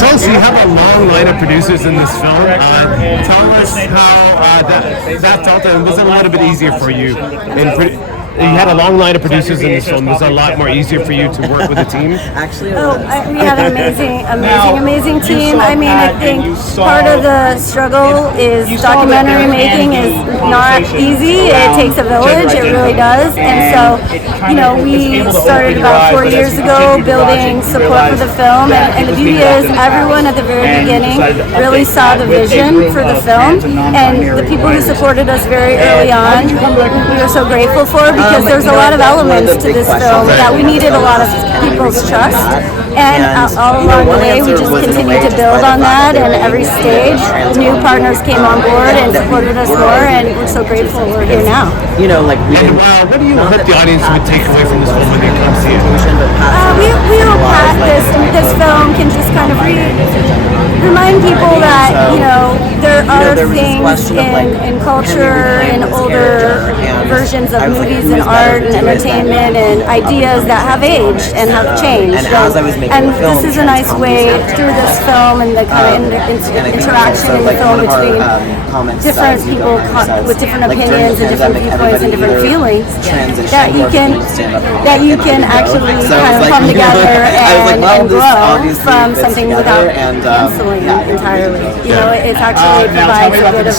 tell us, you have a long line of producers in this film. Tell us how that felt, and was it a little bit easier for you? You had a long line of producers in this film. Was it a lot more easier for you to work with the team? Actually, we had an amazing team. I mean, I think part of the struggle is documentary making is not easy. It takes a village. It really does. And so, we started about 4 years ago building support for the film. And the beauty is everyone at the very beginning really saw the vision for the film. And the people who supported us very early on, we are so grateful for, because there's a lot of elements to this film that we needed a lot of people's trust, and all along the way we just continued to build on that, and every stage new partners came on board and supported us more, and we're so grateful we're here now. What do you hope the audience would take away from this film when they come see it? We hope that this film can just kind of remind people that there are things in culture and older versions of movies and art and entertainment and ideas that have aged and have changed. And this is a nice way through this film and the kind of interaction in the film between different people with different opinions and different viewpoints and different feelings that you can actually kind of come together and grow from something without canceling entirely. It actually provides a bit of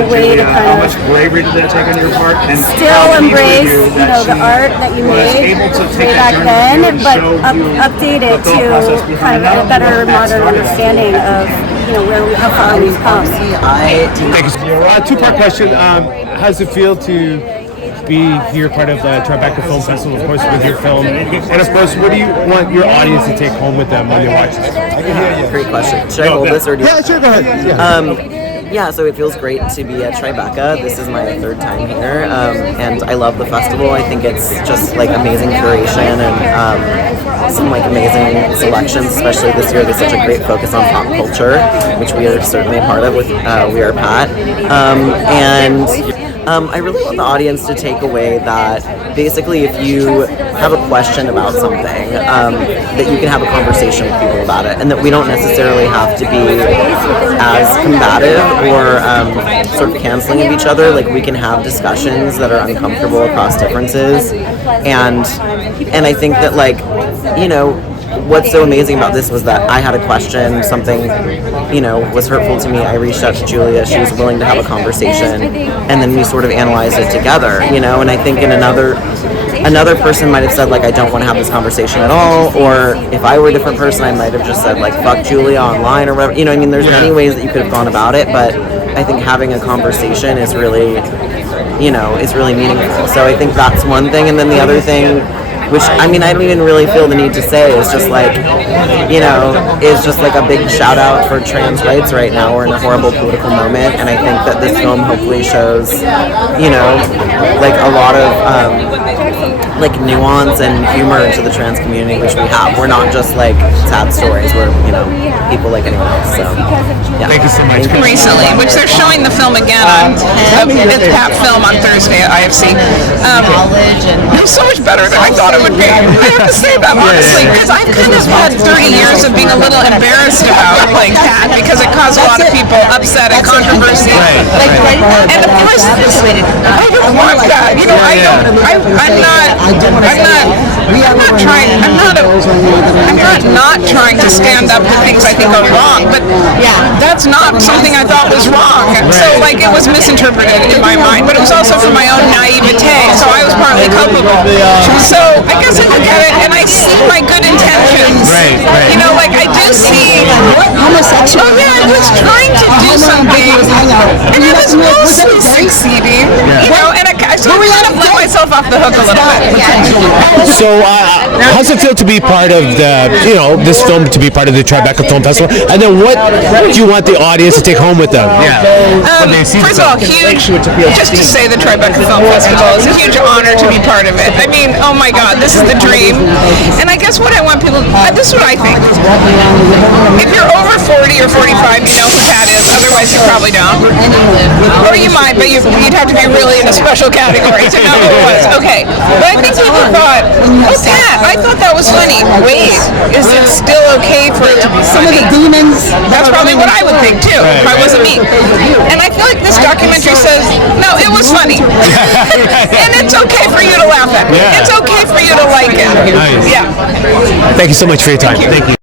a way to kind of still embrace the art that you made way back then, but update it to kind of a better modern understanding of how far we've come. Thank you. Two-part question. How does it feel to be here, part of the Tribeca Film Festival, of course, with your film? And of course, what do you want your audience to take home with them when they watch this? Great question. Should I hold this or do you? Yeah, sure, go ahead. Yeah, so it feels great to be at Tribeca. This is my third time here, and I love the festival. I think it's just like amazing curation and some like amazing selections, especially this year. There's such a great focus on pop culture, which we are certainly a part of with We Are Pat. I really want the audience to take away that basically if you have a question about something, that you can have a conversation with people about it, and that we don't necessarily have to be as combative or sort of canceling of each other. Like, we can have discussions that are uncomfortable across differences, and I think that, like, what's so amazing about this was that I had a question, something, was hurtful to me. I reached out to Julia. She was willing to have a conversation, and then we sort of analyzed it together, and I think in another person might have said, like, I don't want to have this conversation at all, or if I were a different person, I might have just said, like, fuck Julia online or whatever. There's many ways that you could have gone about it, but I think having a conversation is really, is really meaningful. So I think that's one thing, and then the other thing, which, I don't even really feel the need to say, is just like, is just like a big shout out for trans rights right now. We're in a horrible political moment, and I think that this film hopefully shows, like a lot of, like nuance and humor to the trans community, which we have. We're not just like sad stories. We're, people like anyone else. So, yeah. Thank you so much. Recently, which they're showing the film again on it's Pat Film on Thursday at IFC. It was so much better than I thought it would be. I have to say that honestly, because I've kind of had 30 years of being a little embarrassed about playing Pat because it caused a lot of people upset and controversy. And of course, I don't want that. I'm not trying to stand up to things I think are wrong, but that's not something I thought was wrong. So like, it was misinterpreted in my mind, but it was also for my own naivete, so I was partly culpable. So I guess I look at it and I see my good intentions. Like I do see, oh yeah, I was trying to do something, and I was mostly succeeding, and I sort of kind of let myself off the hook a little bit. So, how's it feel to be part of the, this film, to be part of the Tribeca Film Festival? And then what do you want the audience to take home with them? First of all, just to say the Tribeca Film Festival is a huge honor to be part of it. I mean, oh my God, this is the dream. And I guess what I want people, this is what I think. If you're over 40 or 45, you know who Pat is. Otherwise, you probably don't. Or you might, but you'd have to be really in a special category to know who it was. Okay. But I think people thought, oh, Pat, I thought that was funny. Wait, is it still okay for it to be funny? That's probably what I would think too if I wasn't me. And I feel like this documentary says, no, it was funny. And it's okay for you to laugh at it. Yeah. It's okay for you to like it. Nice. Yeah. Thank you so much for your time. Thank you.